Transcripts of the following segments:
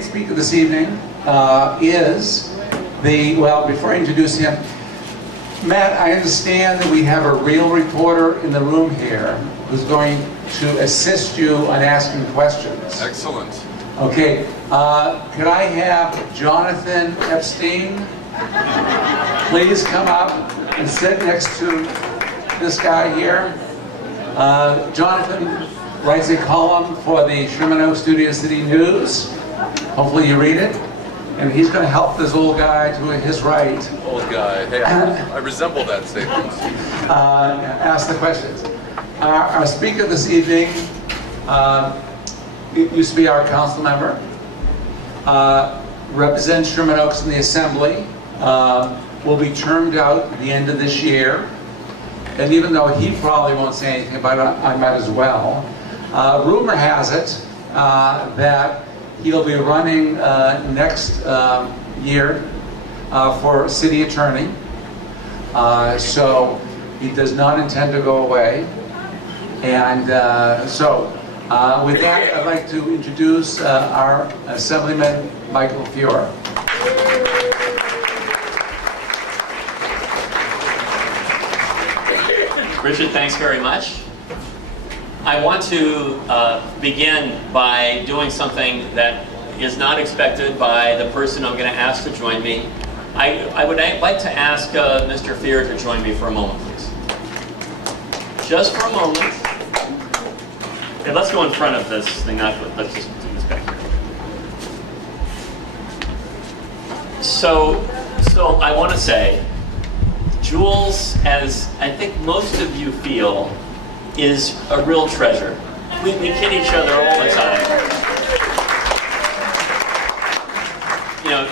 Speaker this evening is well, before I introduce him, Matt, I understand that we have a real reporter in the room here who's going to assist you on asking questions. Excellent. Okay, could I have Jonathan Epstein please come up and sit next to this guy here? Jonathan writes a column for the Sherman Oaks Studio City News. Hopefully you read it. And he's going to help this old guy to his right. Old guy. Hey, I resemble that statement. Ask the questions. Our speaker this evening used to be our council member, represents Sherman Oaks in the Assembly, will be termed out at the end of this year. And even though he probably won't say anything about it, I might as well. Rumor has it that he'll be running next year for city attorney. So he does not intend to go away. And with that, I'd like to introduce our Assemblyman, Michael Feuer. Richard, thanks very much. I want to begin by doing something that is not expected by the person I'm going to ask to join me. I would like to ask Mr. Feuer to join me for a moment, please. Just for a moment. Okay, let's go in front of this thing, let's just do this back here. So I want to say, Jules, as I think most of you feel, is a real treasure. We kid each other all the time. You know,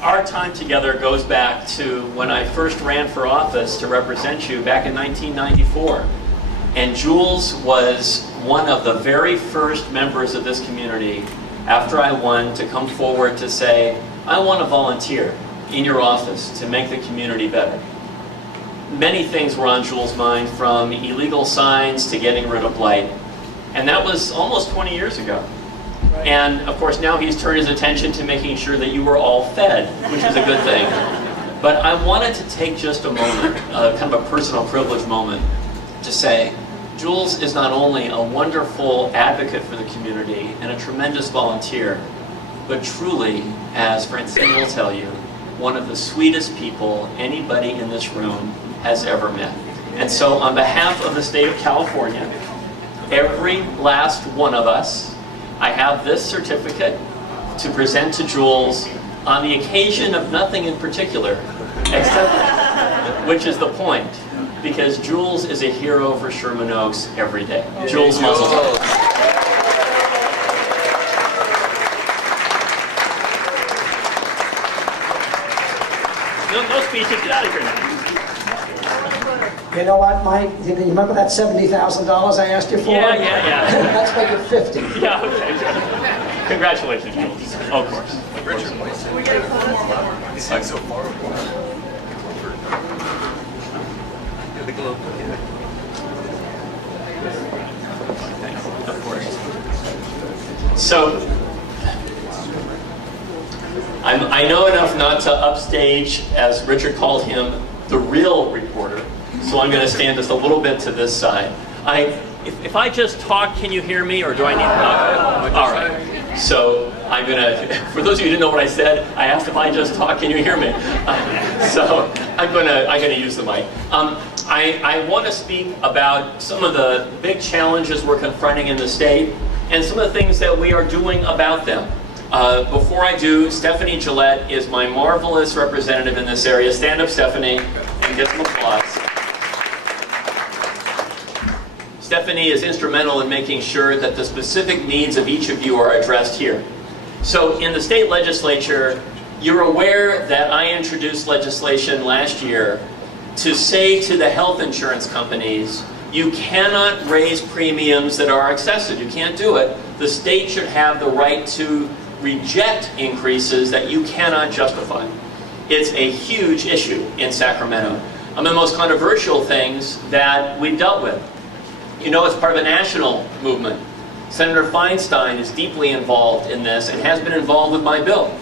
our time together goes back to when I first ran for office to represent you back in 1994. And Jules was one of the very first members of this community, after I won, to come forward to say, I want to volunteer in your office to make the community better. Many things were on Jules' mind, from illegal signs to getting rid of blight. And that was almost 20 years ago. Right. And of course now he's turned his attention to making sure that you were all fed, which is a good thing. But I wanted to take just a moment, kind of a personal privilege moment, to say, Jules is not only a wonderful advocate for the community and a tremendous volunteer, but truly, as Francine will tell you, one of the sweetest people anybody in this room has ever met. And so on behalf of the state of California, every last one of us, I have this certificate to present to Jules on the occasion of nothing in particular, except, which is the point, because Jules is a hero for Sherman Oaks every day. Jules Muzzle. No speeches, get out of here now. You know what, Mike? You remember that $70,000 I asked you for? Yeah. Let's make it 50. Yeah, okay, good. Congratulations, Jules. Oh, of course. Richard, we get a little more. He's like so far away. Of course. So, I know enough not to upstage, as Richard called him, the real reporter. So I'm going to stand just a little bit to this side. If I just talk, can you hear me, or do I need to? All right. So I'm going to, for those of you who didn't know what I said, I asked if I just talk, can you hear me? So I'm going to use the mic. I want to speak about some of the big challenges we're confronting in the state and some of the things that we are doing about them. Before I do, Stephanie Gillette is my marvelous representative in this area. Stand up, Stephanie, and get some applause. Stephanie is instrumental in making sure that the specific needs of each of you are addressed here. So in the state legislature, you're aware that I introduced legislation last year to say to the health insurance companies, you cannot raise premiums that are excessive. You can't do it. The state should have the right to reject increases that you cannot justify. It's a huge issue in Sacramento. Among the most controversial things that we've dealt with. You know, it's part of a national movement. Senator Feinstein is deeply involved in this and has been involved with my bill.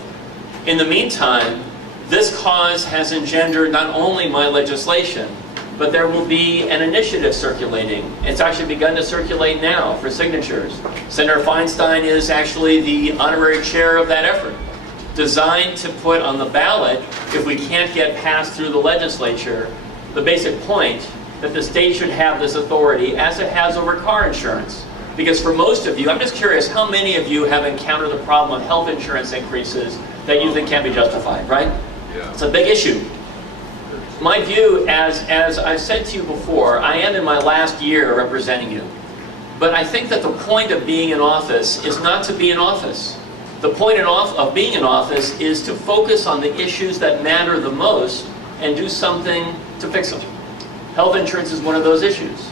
In the meantime, this cause has engendered not only my legislation, but there will be an initiative circulating. It's actually begun to circulate now for signatures. Senator Feinstein is actually the honorary chair of that effort, designed to put on the ballot, if we can't get passed through the legislature, the basic point that the state should have this authority as it has over car insurance. Because for most of you, I'm just curious, how many of you have encountered the problem of health insurance increases that you think can't be justified, right? Yeah. It's a big issue. My view, as I've said to you before, I am in my last year representing you. But I think that the point of being in office is not to be in office. The point of being in office is to focus on the issues that matter the most and do something to fix them. Health insurance is one of those issues.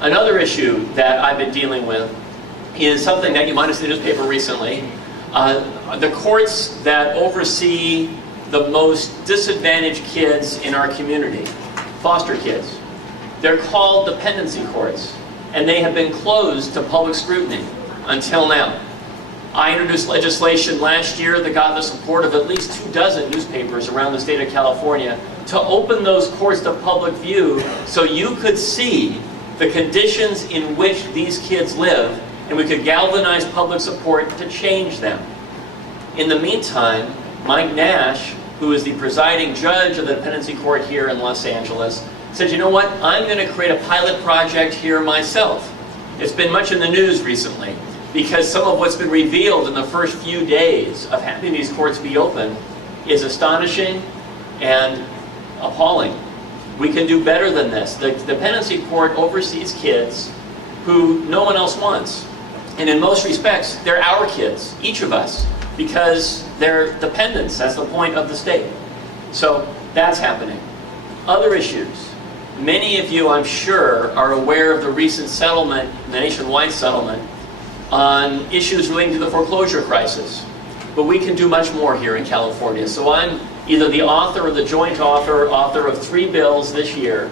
Another issue that I've been dealing with is something that you might have seen in the newspaper recently. The courts that oversee the most disadvantaged kids in our community, foster kids. They're called dependency courts, and they have been closed to public scrutiny until now. I introduced legislation last year that got the support of at least 24 newspapers around the state of California to open those courts to public view so you could see the conditions in which these kids live, and we could galvanize public support to change them. In the meantime, Mike Nash, who is the presiding judge of the dependency court here in Los Angeles, said, you know what, I'm going to create a pilot project here myself. It's been much in the news recently because some of what's been revealed in the first few days of having these courts be open is astonishing and appalling. We can do better than this. The dependency court oversees kids who no one else wants. And in most respects, they're our kids, each of us, because they're dependents. That's the point of the state. So that's happening. Other issues. Many of you, I'm sure, are aware of the recent settlement, the nationwide settlement, on issues relating to the foreclosure crisis. But we can do much more here in California. So I'm either the author or the joint author of 3 bills this year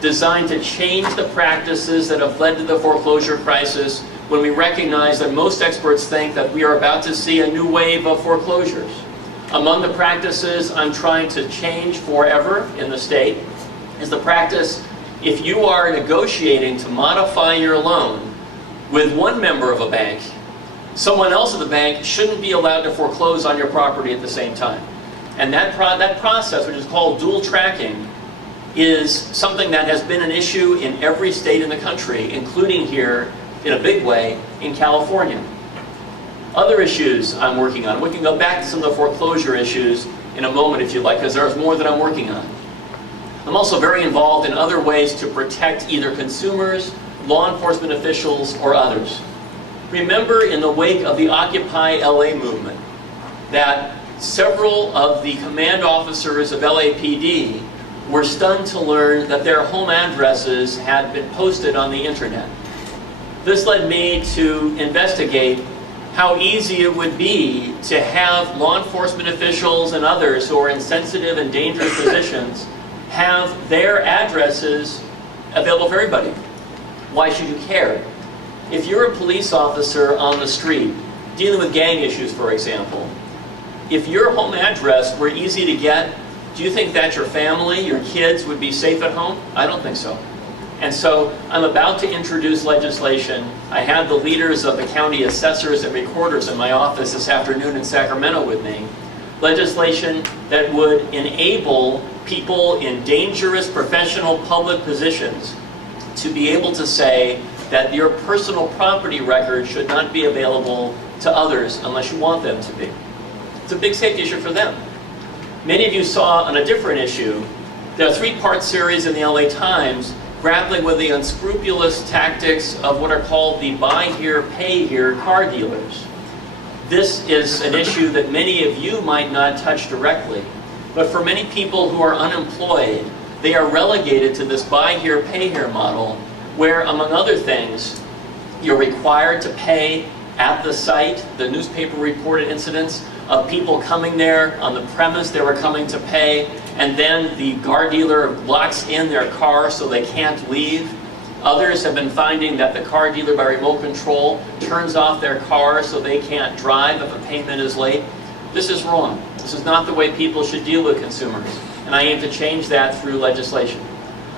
designed to change the practices that have led to the foreclosure crisis when we recognize that most experts think that we are about to see a new wave of foreclosures. Among the practices I'm trying to change forever in the state is the practice, if you are negotiating to modify your loan with one member of a bank, someone else at the bank shouldn't be allowed to foreclose on your property at the same time. And that process, which is called dual tracking, is something that has been an issue in every state in the country, including here in a big way in California. Other issues I'm working on. We can go back to some of the foreclosure issues in a moment if you'd like, because there's more that I'm working on. I'm also very involved in other ways to protect either consumers, law enforcement officials, or others. Remember, in the wake of the Occupy LA movement, that several of the command officers of LAPD were stunned to learn that their home addresses had been posted on the internet. This led me to investigate how easy it would be to have law enforcement officials and others who are in sensitive and dangerous positions have their addresses available for everybody. Why should you care? If you're a police officer on the street, dealing with gang issues, for example, if your home address were easy to get, do you think that your family, your kids would be safe at home? I don't think so. And so I'm about to introduce legislation. I had the leaders of the county assessors and recorders in my office this afternoon in Sacramento with me. Legislation that would enable people in dangerous professional public positions to be able to say that your personal property records should not be available to others unless you want them to be. It's a big safety issue for them. Many of you saw on a different issue, there are 3-part series in the LA Times grappling with the unscrupulous tactics of what are called the buy here, pay here car dealers. This is an issue that many of you might not touch directly, but for many people who are unemployed, they are relegated to this buy here, pay here model where, among other things, you're required to pay at the site. The newspaper reported incidents of people coming there on the premise they were coming to pay, and then the car dealer locks in their car so they can't leave. Others have been finding that the car dealer by remote control turns off their car so they can't drive if a payment is late. This is wrong. This is not the way people should deal with consumers, and I aim to change that through legislation.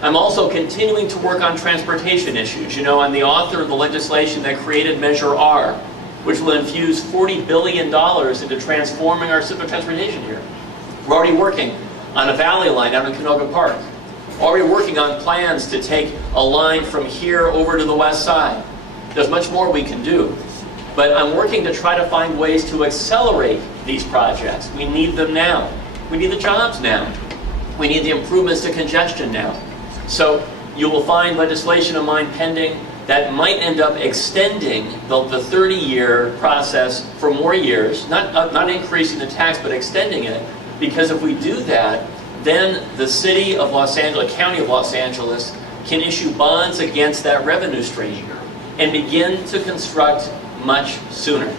I'm also continuing to work on transportation issues. You know, I'm the author of the legislation that created Measure R, which will infuse $40 billion into transforming our system of transportation here. We're already working on a valley line down in Canoga Park. Already working on plans to take a line from here over to the west side. There's much more we can do. But I'm working to try to find ways to accelerate these projects. We need them now. We need the jobs now. We need the improvements to congestion now. So you will find legislation of mine pending that might end up extending the 30-year process for more years, not increasing the tax, but extending it, because if we do that, then the city of Los Angeles, county of Los Angeles, can issue bonds against that revenue stream and begin to construct much sooner.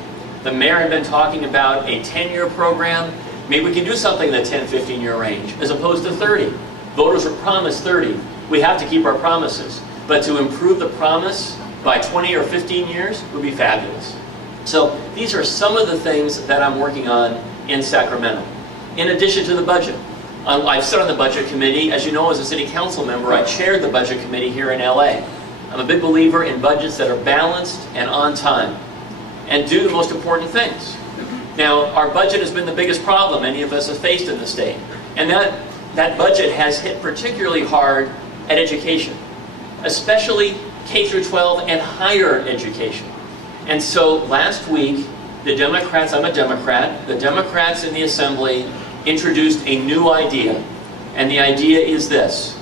The mayor had been talking about a 10-year program. Maybe we can do something in the 10, 15-year range, as opposed to 30. Voters were promised 30. We have to keep our promises. But to improve the promise by 20 or 15 years would be fabulous. So these are some of the things that I'm working on in Sacramento. In addition to the budget, I've sat on the budget committee. As you know, as a city council member, I chaired the budget committee here in LA. I'm a big believer in budgets that are balanced and on time and do the most important things. Now, our budget has been the biggest problem any of us have faced in the state. And that budget has hit particularly hard at education, especially K through 12 and higher education. And so last week, the Democrats, I'm a Democrat, the Democrats in the Assembly introduced a new idea. And the idea is this.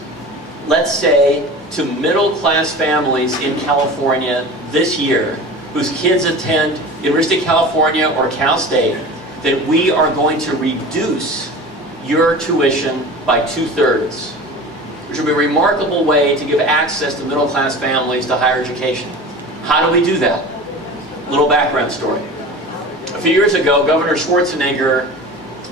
Let's say to middle-class families in California this year, whose kids attend University of California or Cal State, that we are going to reduce your tuition by 2/3, which would be a remarkable way to give access to middle-class families to higher education. How do we do that? A little background story. A few years ago, Governor Schwarzenegger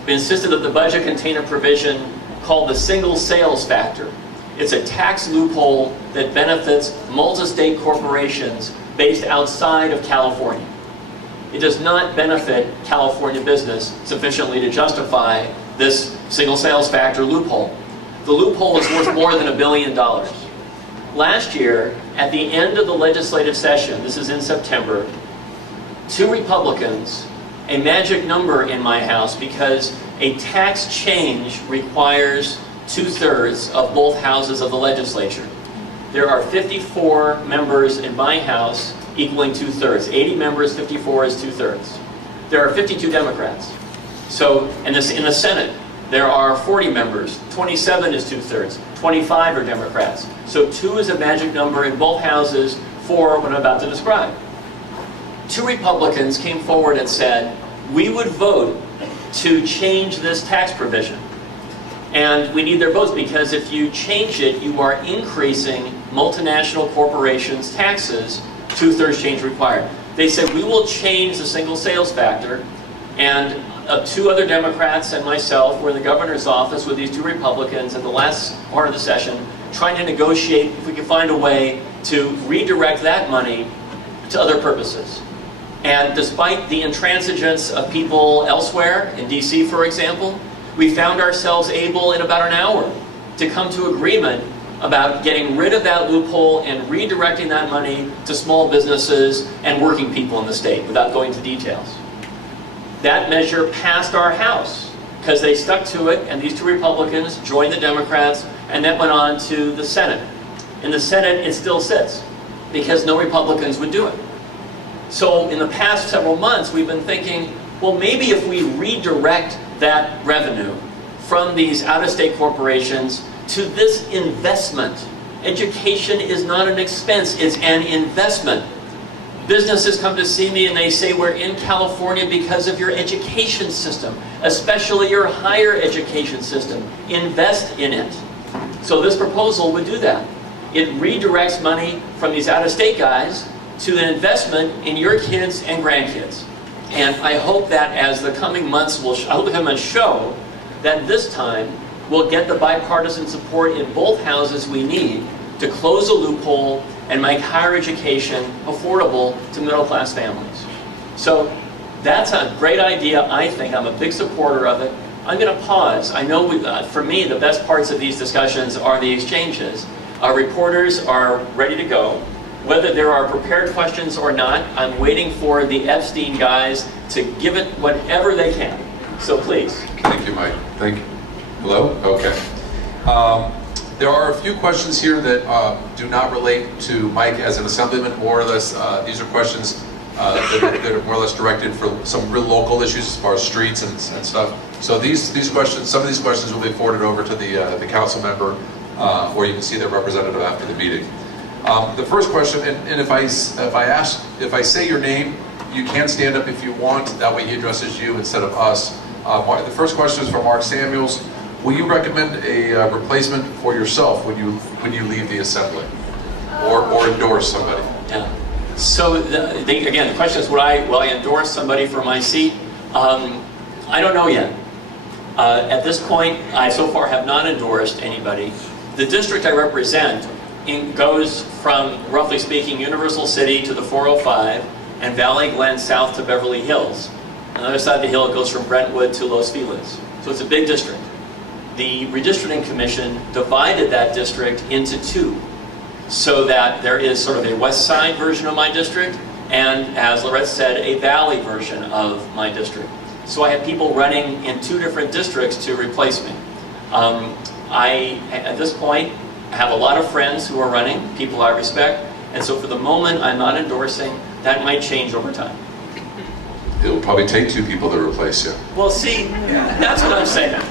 insisted that the budget contain a provision called the single sales factor. It's a tax loophole that benefits multi-state corporations based outside of California. It does not benefit California business sufficiently to justify this single sales factor loophole. The loophole is worth more than $1 billion. Last year, at the end of the legislative session, this is in September, 2 Republicans, a magic number in my house because a tax change requires 2/3 of both houses of the legislature. There are 54 members in my house equaling 2/3. 80 members, 54 is 2/3. There are 52 Democrats. So in the Senate, there are 40 members. 27 is 2/3. 25 are Democrats. So 2 is a magic number in both houses for what I'm about to describe. 2 Republicans came forward and said, we would vote to change this tax provision. And we need their votes because if you change it, you are increasing multinational corporations' taxes, 2/3 change required. They said, we will change the single sales factor, and 2 other Democrats and myself were in the governor's office with these 2 Republicans at the last part of the session, trying to negotiate if we could find a way to redirect that money to other purposes. And despite the intransigence of people elsewhere, in DC for example, we found ourselves able in about an hour to come to agreement about getting rid of that loophole and redirecting that money to small businesses and working people in the state, without going into details. That measure passed our House because they stuck to it, and these 2 Republicans joined the Democrats, and that went on to the Senate. In the Senate, it still sits because no Republicans would do it. So in the past several months, we've been thinking, well, maybe if we redirect that revenue from these out-of-state corporations to this investment. Education is not an expense, it's an investment. Businesses come to see me and they say, we're in California because of your education system, especially your higher education system. Invest in it. So this proposal would do that. It redirects money from these out-of-state guys to an investment in your kids and grandkids. And I hope that as the coming months will show that this time we'll get the bipartisan support in both houses we need to close a loophole and make higher education affordable to middle-class families. So that's a great idea, I think. I'm a big supporter of it. I'm going to pause. I know for me, the best parts of these discussions are the exchanges. Our reporters are ready to go. Whether there are prepared questions or not, I'm waiting for the Epstein guys to give it whatever they can. So please. Thank you, Mike. Thank you. Hello? Okay. There are a few questions here that do not relate to Mike as an assemblyman. More or less, these are questions that are more or less directed for some real local issues as far as streets and stuff. So these questions, some of these questions will be forwarded over to the council member, or you can see their representative after the meeting. The first question, and if I say your name, you can stand up if you want. That way he addresses you instead of us. The first question is from Mark Samuels. Will you recommend a replacement for yourself when you leave the assembly, or endorse somebody? Yeah. So again, the question is, will I endorse somebody for my seat? I don't know yet. At this point, I so far have not endorsed anybody. The district I represent goes from, roughly speaking, Universal City to the 405 and Valley Glen south to Beverly Hills. On the other side of the hill, it goes from Brentwood to Los Feliz. So it's a big district. The redistricting commission divided that district into two, so that there is sort of a west side version of my district and, as Lorette said, a valley version of my district. So I have people running in two different districts to replace me. At this point, have a lot of friends who are running, people I respect, and so for the moment I'm not endorsing. That might change over time. It'll probably take two people to replace you. Well, see, that's what I'm saying.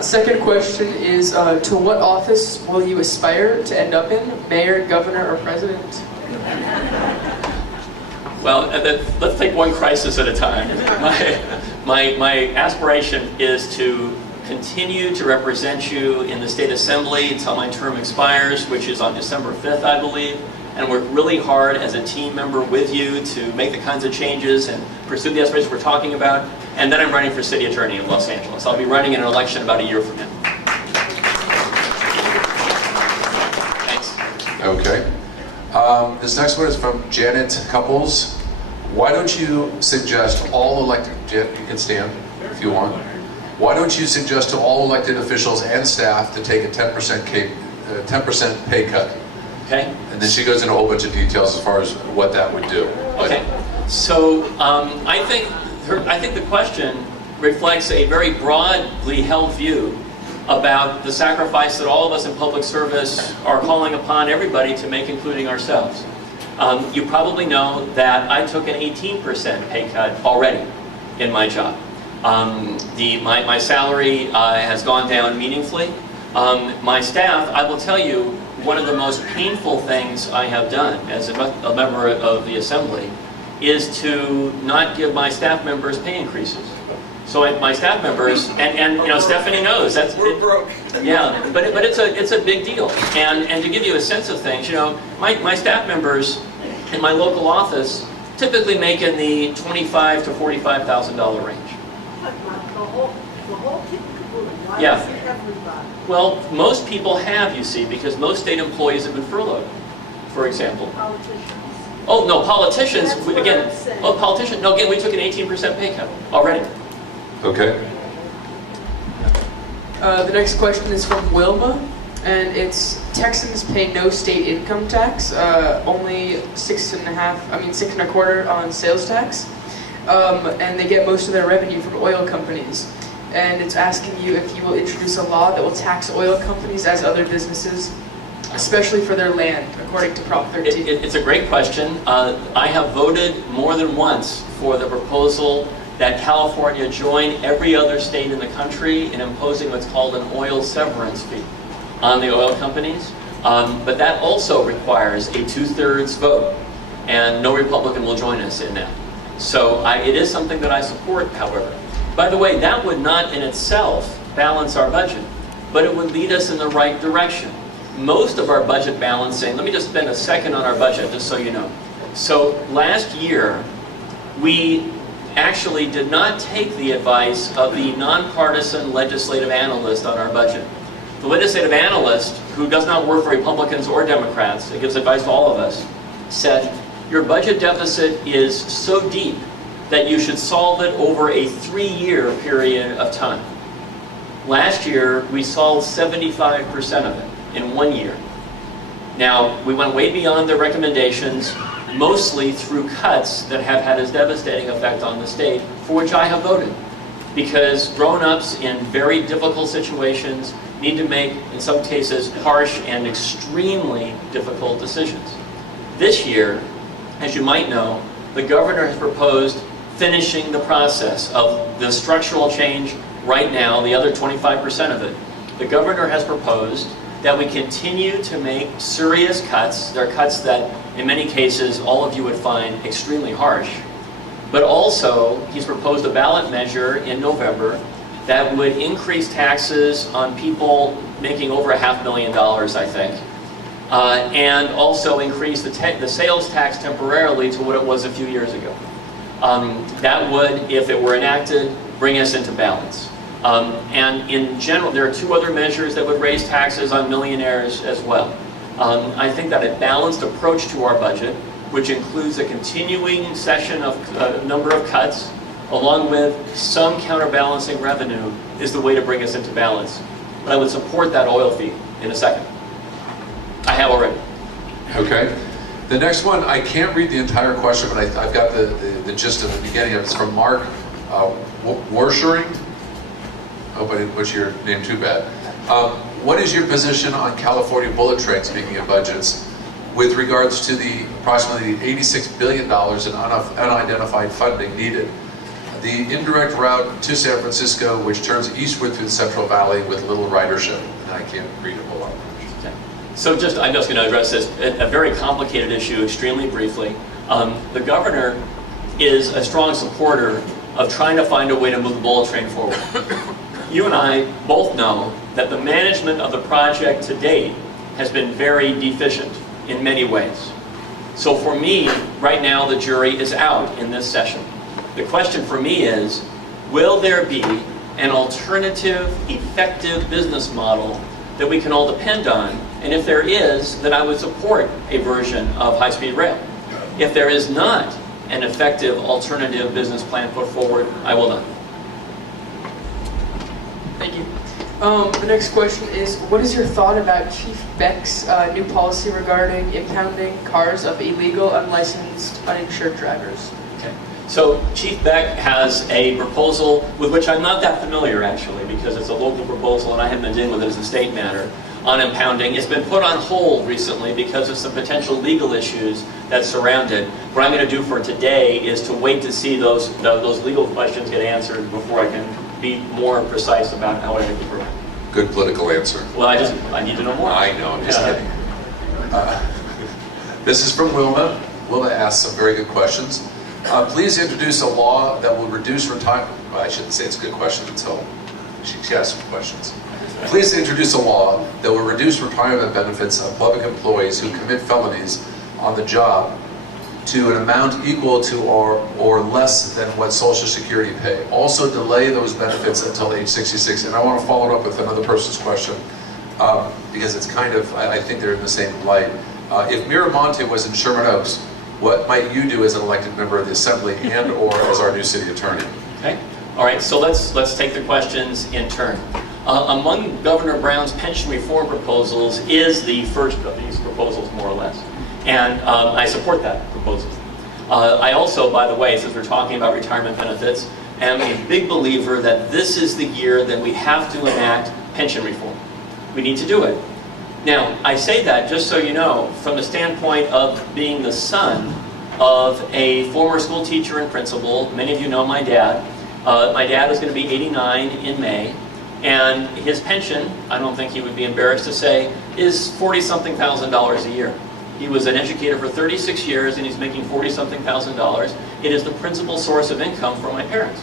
Second question is, to what office will you aspire to end up in? Mayor, governor, or president? Well, let's take one crisis at a time. My aspiration is to continue to represent you in the state assembly until my term expires, which is on December 5th, I believe, and work really hard as a team member with you to make the kinds of changes and pursue the aspirations we're talking about. And then I'm running for city attorney in Los Angeles. I'll be running in an election about a year from now. Thanks. Okay. This next one is from Janet Couples. Why don't you suggest all elected, Jan, you can stand if you want. Why don't you suggest to all elected officials and staff to take a 10% pay cut? Okay. And then she goes into a whole bunch of details as far as what that would do. Okay. So I think the question reflects a very broadly held view about the sacrifice that all of us in public service are calling upon everybody to make, including ourselves. You probably know that I took an 18% pay cut already in my job. My salary has gone down meaningfully. My staff, I will tell you, one of the most painful things I have done as a member of the Assembly is to not give my staff members pay increases. So my staff members, and you know, Stephanie knows that's we're broke. Yeah, but it's a big deal. And to give you a sense of things, you know, my staff members in my local office typically make in the $25,000 to $45,000 range. Yeah. Well, most people have, you see, because most state employees have been furloughed, for example. Oh, no, politicians, again, politicians, no, again, we took an 18% pay cut already. Okay. The next question is from Wilma, and it's Texans pay no state income tax, only 6.25% on sales tax, and they get most of their revenue from oil companies. And it's asking you if you will introduce a law that will tax oil companies as other businesses, especially for their land, according to Prop 13. It's a great question. I have voted more than once for the proposal that California join every other state in the country in imposing what's called an oil severance fee on the oil companies. But that also requires a 2/3 vote, and no Republican will join us in that. So it is something that I support, however. By the way, that would not in itself balance our budget, but it would lead us in the right direction. Most of our budget balancing, let me just spend a second on our budget, just so you know. So last year, we actually did not take the advice of the nonpartisan legislative analyst on our budget. The legislative analyst who does not work for Republicans or Democrats, it gives advice to all of us, said, your budget deficit is so deep that you should solve it over a 3-year period of time. Last year, we solved 75% of it in 1 year. Now, we went way beyond the recommendations, mostly through cuts that have had a devastating effect on the state, for which I have voted. Because grown-ups in very difficult situations need to make, in some cases, harsh and extremely difficult decisions. This year, as you might know, the governor has proposed finishing the process of the structural change right now, the other 25% of it. The governor has proposed that we continue to make serious cuts. They're cuts that, in many cases, all of you would find extremely harsh. But also, he's proposed a ballot measure in November that would increase taxes on people making over $500,000, I think, and also increase the sales tax temporarily to what it was a few years ago. That would, if it were enacted, bring us into balance. And in general, there are 2 other measures that would raise taxes on millionaires as well. I think that a balanced approach to our budget, which includes a continuing session of a number of cuts, along with some counterbalancing revenue, is the way to bring us into balance. But I would support that oil fee in a second. I have already. Okay. The next one, I can't read the entire question, but I've got the gist of the beginning of it. It's from Mark Warshering. I hope I didn't butcher your name too bad. What is your position on California bullet train, speaking of budgets, with regards to the approximately $86 billion in unidentified funding needed? The indirect route to San Francisco, which turns eastward through the Central Valley with little ridership. And I can't read a whole lot. So I'm just going to address this, a very complicated issue, extremely briefly. The governor is a strong supporter of trying to find a way to move the bullet train forward. You and I both know that the management of the project to date has been very deficient in many ways. So for me, right now the jury is out in this session. The question for me is, will there be an alternative, effective business model that we can all depend on? And if there is, then I would support a version of high-speed rail. If there is not an effective alternative business plan put forward, I will not. Thank you. The next question is, what is your thought about Chief Beck's new policy regarding impounding cars of illegal, unlicensed, uninsured drivers? Okay. So Chief Beck has a proposal with which I'm not that familiar, actually, because it's a local proposal and I haven't been dealing with it as a state matter, on impounding. It's been put on hold recently because of some potential legal issues that surround it. What I'm going to do for today is to wait to see those legal questions get answered before I can be more precise about how I think it works. Good political answer. Well, I need to know more. I know, I'm just kidding. This is from Wilma. Wilma asks some very good questions. Please introduce a law that will reduce retirement. Well, I shouldn't say it's a good question until she asks some questions. Please introduce a law that will reduce retirement benefits of public employees who commit felonies on the job to an amount equal to or less than what Social Security pay. Also delay those benefits until age 66. And I want to follow it up with another person's question because it's kind of, I think they're in the same light. If Miramonte was in Sherman Oaks, what might you do as an elected member of the Assembly and or as our new city attorney? Okay. All right, so let's take the questions in turn. Among Governor Brown's pension reform proposals is the first of these proposals, more or less. And I support that proposal. I also, by the way, since we're talking about retirement benefits, am a big believer that this is the year that we have to enact pension reform. We need to do it. Now, I say that just so you know, from the standpoint of being the son of a former school teacher and principal. Many of you know my dad. My dad is going to be 89 in May. And his pension, I don't think he would be embarrassed to say, is $40-something thousand a year. He was an educator for 36 years and he's making $40-something thousand. It is the principal source of income for my parents.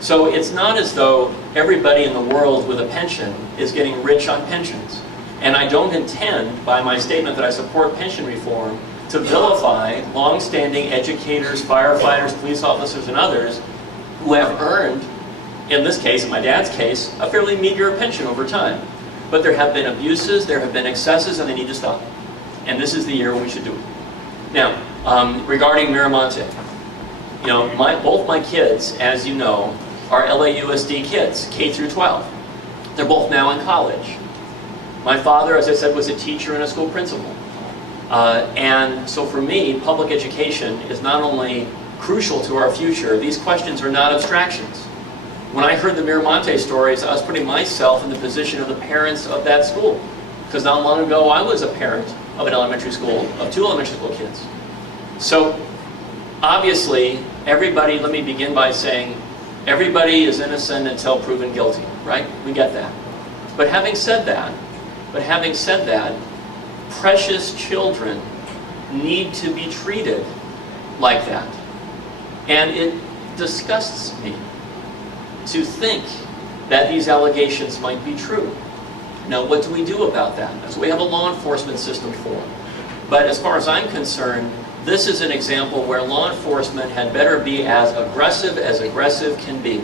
So it's not as though everybody in the world with a pension is getting rich on pensions. And I don't intend, by my statement that I support pension reform, to vilify long-standing educators, firefighters, police officers, and others who have earned, in this case, in my dad's case, a fairly meager pension over time. But there have been abuses, there have been excesses, and they need to stop. And this is the year when we should do it. Now, regarding Miramonte, you know, both my kids, as you know, are LAUSD kids, K through 12. They're both now in college. My father, as I said, was a teacher and a school principal. And so for me, public education is not only crucial to our future, these questions are not abstractions. When I heard the Miramonte stories, I was putting myself in the position of the parents of that school. Because not long ago, I was a parent of an elementary school, of 2 elementary school kids. So, obviously, everybody, let me begin by saying, everybody is innocent until proven guilty, right? We get that. But having said that, precious children need to be treated like that. And it disgusts me to think that these allegations might be true. Now, what do we do about that? So we have a law enforcement system for. But as far as I'm concerned, this is an example where law enforcement had better be as aggressive can be.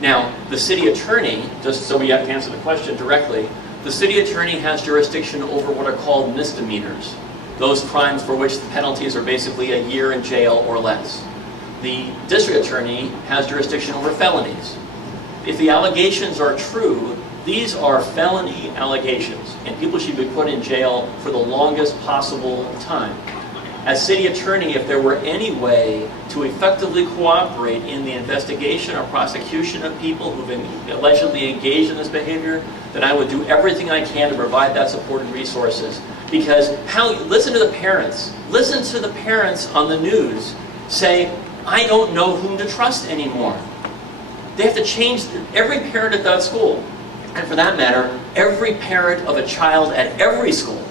Now, the city attorney, just so we have to answer the question directly, the city attorney has jurisdiction over what are called misdemeanors, those crimes for which the penalties are basically a year in jail or less. The district attorney has jurisdiction over felonies. If the allegations are true, these are felony allegations, and people should be put in jail for the longest possible time. As city attorney, if there were any way to effectively cooperate in the investigation or prosecution of people who've been allegedly engaged in this behavior, then I would do everything I can to provide that support and resources. Because listen to the parents. Listen to the parents on the news say, I don't know whom to trust anymore. They have to change every parent at that school. And for that matter, every parent of a child at every school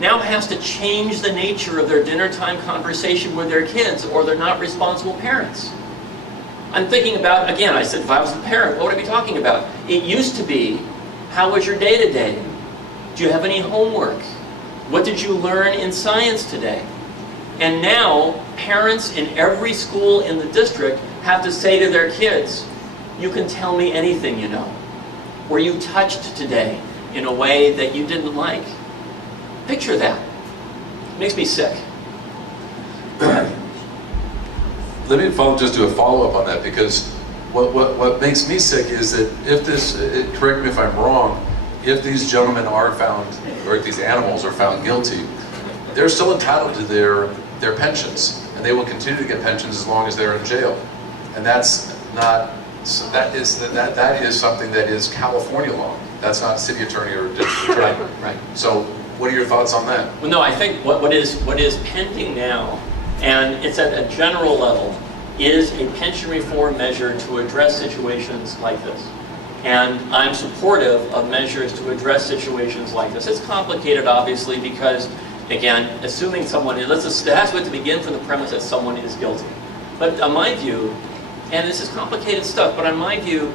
now has to change the nature of their dinner time conversation with their kids, or they're not responsible parents. I'm thinking about, again, I said if I was the parent, what would I be talking about? It used to be, how was your day-to-day? Do you have any homework? What did you learn in science today? And now, parents in every school in the district have to say to their kids, you can tell me anything you know. Were you touched today in a way that you didn't like? Picture that. It makes me sick. Go ahead. Let me just do a follow-up on that, because what makes me sick is that if this, correct me if I'm wrong, if these gentlemen are found, or if these animals are found guilty, they're still entitled to their pensions, and they will continue to get pensions as long as they're in jail. And that's not, so that is something that is California law. That's not city attorney or district attorney. Right. So what are your thoughts on that? Well, no, I think what is pending now, and it's at a general level, is a pension reform measure to address situations like this. And I'm supportive of measures to address situations like this. It's complicated, obviously, because, again, assuming someone, it has to begin from the premise that someone is guilty. But on my view, and this is complicated stuff, but on my view,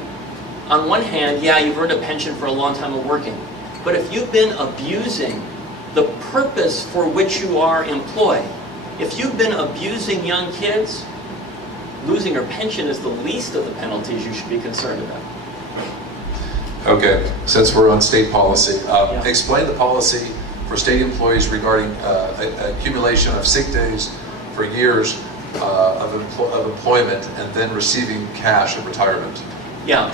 on one hand, yeah, you've earned a pension for a long time of working. But if you've been abusing the purpose for which you are employed, if you've been abusing young kids, losing your pension is the least of the penalties you should be concerned about. Okay, since we're on state policy, Yeah. explain the policy for state employees regarding accumulation of sick days for years of employment and then receiving cash at retirement. Yeah,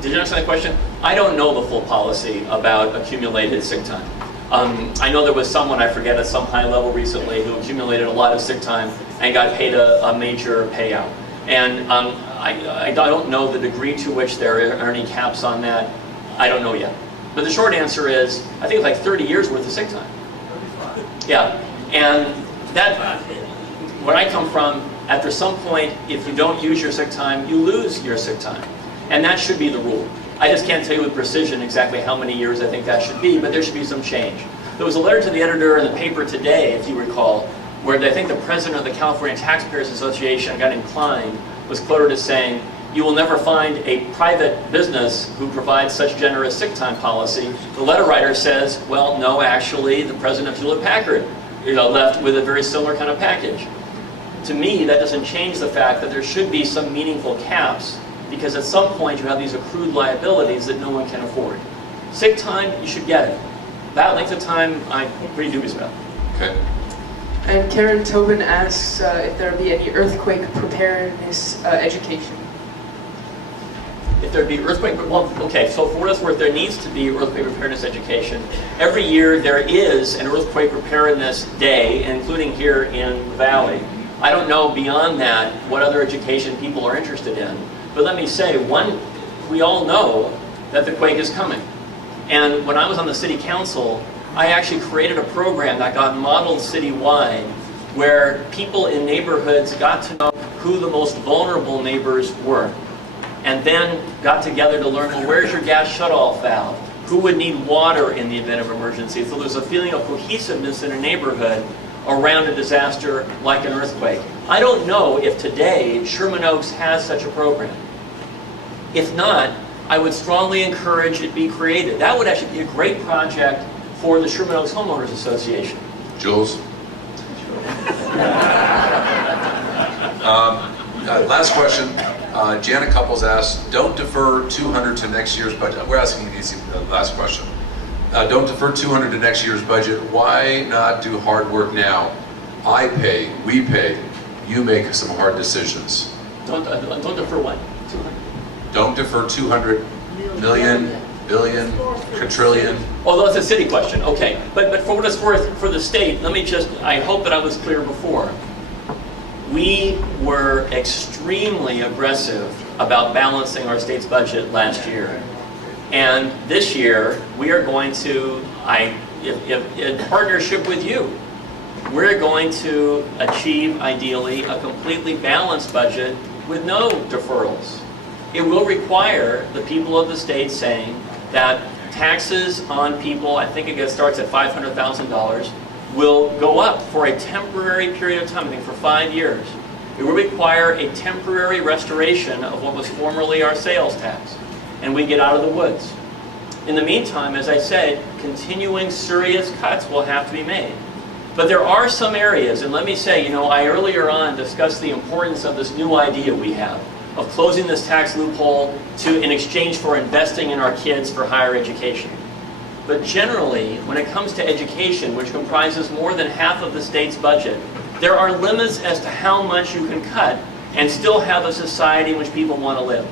did you understand the question? I don't know the full policy about accumulated sick time. I know there was someone, I forget, at some high level recently who accumulated a lot of sick time and got paid a major payout. And I don't know the degree to which there are any caps on that. I don't know yet. But the short answer is, I think it's like 30 years worth of sick time. Yeah, and that, where I come from, after some point, if you don't use your sick time, you lose your sick time. And that should be the rule. I just can't tell you with precision exactly how many years I think that should be, but there should be some change. There was a letter to the editor in the paper today, if you recall, where I think the president of the California Taxpayers Association got inclined, was quoted as saying, you will never find a private business who provides such generous sick time policy. The letter writer says, well, no, actually, the president of Hewlett-Packard left with a very similar kind of package. To me, that doesn't change the fact that there should be some meaningful caps, because at some point you have these accrued liabilities that no one can afford. Sick time, you should get it. That length of time, I'm pretty dubious about. Okay. And Karen Tobin asks if there will be any earthquake preparedness education. If there'd be earthquake, well, okay, so for what it's worth, there needs to be earthquake preparedness education. Every year there is an earthquake preparedness day, including here in the Valley. I don't know beyond that what other education people are interested in. But let me say, one, we all know that the quake is coming. And when I was on the city council, I actually created a program that got modeled citywide where people in neighborhoods got to know who the most vulnerable neighbors were. And then got together to learn, well, where's your gas shutoff valve? Who would need water in the event of emergency? So there's a feeling of cohesiveness in a neighborhood around a disaster like an earthquake. I don't know if today Sherman Oaks has such a program. If not, I would strongly encourage it be created. That would actually be a great project for the Sherman Oaks Homeowners Association. Jules? Last question. Janet Couples asked, don't defer 200 to next year's budget. We're asking you the last question. Don't defer 200 to next year's budget. Why not do hard work now? I pay, we pay, you make some hard decisions. Don't defer what? 200? Don't defer 200 million, billion, quadrillion. Oh, that's a city question. Okay. But for what it's worth, for the state, let me just, I hope that I was clear before. We were extremely aggressive about balancing our state's budget last year. And this year, we are going to, in partnership with you, we're going to achieve, ideally, a completely balanced budget with no deferrals. It will require the people of the state saying that taxes on people, I think it starts at $500,000, will go up for a temporary period of time, I think for 5 years. It will require a temporary restoration of what was formerly our sales tax, and we get out of the woods. In the meantime, as I said, continuing serious cuts will have to be made. But there are some areas, and let me say, I earlier on discussed the importance of this new idea we have of closing this tax loophole in exchange for investing in our kids for higher education. But generally, when it comes to education, which comprises more than half of the state's budget, there are limits as to how much you can cut and still have a society in which people want to live.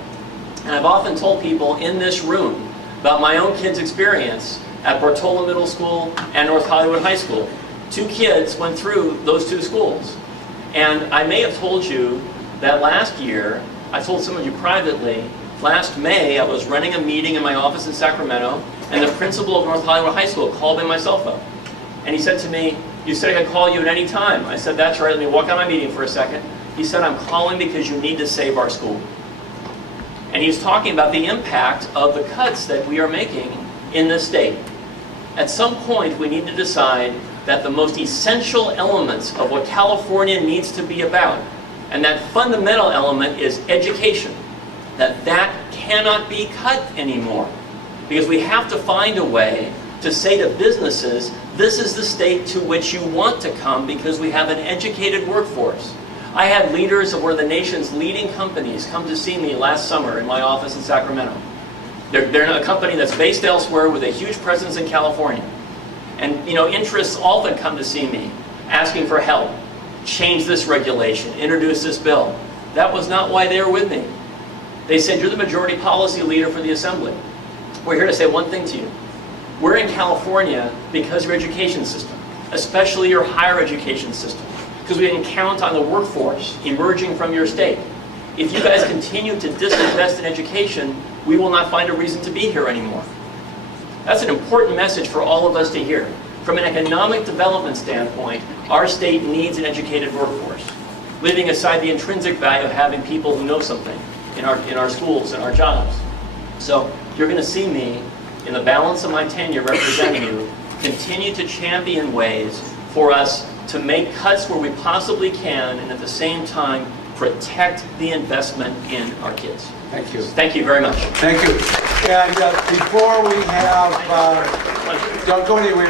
And I've often told people in this room about my own kids' experience at Portola Middle School and North Hollywood High School. 2 kids went through those 2 schools. And I may have told you that last year, I told some of you privately, last May I was running a meeting in my office in Sacramento, and the principal of North Hollywood High School called me on my cell phone. And he said to me, you said I could call you at any time. I said, that's right, let me walk out of my meeting for a second. He said, I'm calling because you need to save our school. And he was talking about the impact of the cuts that we are making in this state. At some point, we need to decide that the most essential elements of what California needs to be about, and that fundamental element is education, that cannot be cut anymore. Because we have to find a way to say to businesses, this is the state to which you want to come because we have an educated workforce. I had leaders of one of the nation's leading companies come to see me last summer in my office in Sacramento. They're a company that's based elsewhere with a huge presence in California. And interests often come to see me asking for help. Change this regulation, introduce this bill. That was not why they were with me. They said, you're the majority policy leader for the Assembly. We're here to say one thing to you. We're in California because of your education system, especially your higher education system, because we didn't count on the workforce emerging from your state. If you guys continue to disinvest in education, we will not find a reason to be here anymore. That's an important message for all of us to hear. From an economic development standpoint, our state needs an educated workforce, leaving aside the intrinsic value of having people who know something in our schools and our jobs. So you're going to see me, in the balance of my tenure representing you, continue to champion ways for us to make cuts where we possibly can and at the same time protect the investment in our kids. Thank you. Thank you very much. Thank you. And before we have, don't go anywhere.